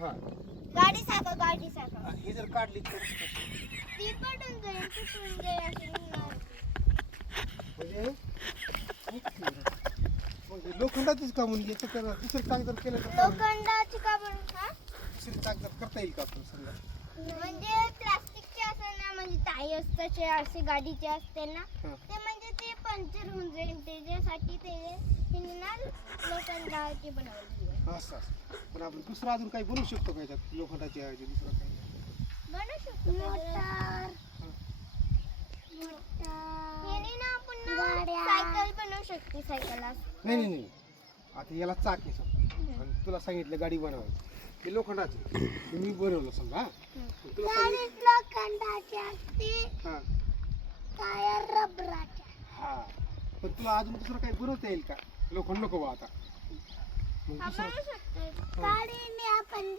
हा गाडी साका ही जर काढली तर ती पडून जाईल तुटून जाईल अशी निघणार. म्हणजे मग लोखंडाचीच का म्हणून याचं करा दुसरं कागद केलं तर चालेल. लोखंडाची का बनवून हा दुसरी कागद करता येईल का आपण समजा म्हणजे प्लास्टिकचे असते ना म्हणजे टायर तसे असे गाडीचे असते ना हा. ते म्हणजे ते पंक्चर होऊन जाईल त्याच्यासाठी ते ना लोखंडाची बनवली आहे. असं पण आपण दुसरं अजून काही बनवू शकतो का याच्यात लोखंडाची ऐवजी दुसरं काही बनवू शकतो मोटार याने ना आपण ना सायकल बनवू शकते सायकल नाही आता याला चाक आहे समजा आणि तुला सांगितलं गाडी बनवायची हे लोखंडाची मी बनवलं समजा हा. पण तुला सांगितलं लोखंडाची असते हा टायर रबराचे. हा पण तुला अजून दुसरं काही बनवता येईल का लोखंड नको बा आता मग दुसरं बनवू शकतो गाडीने आपण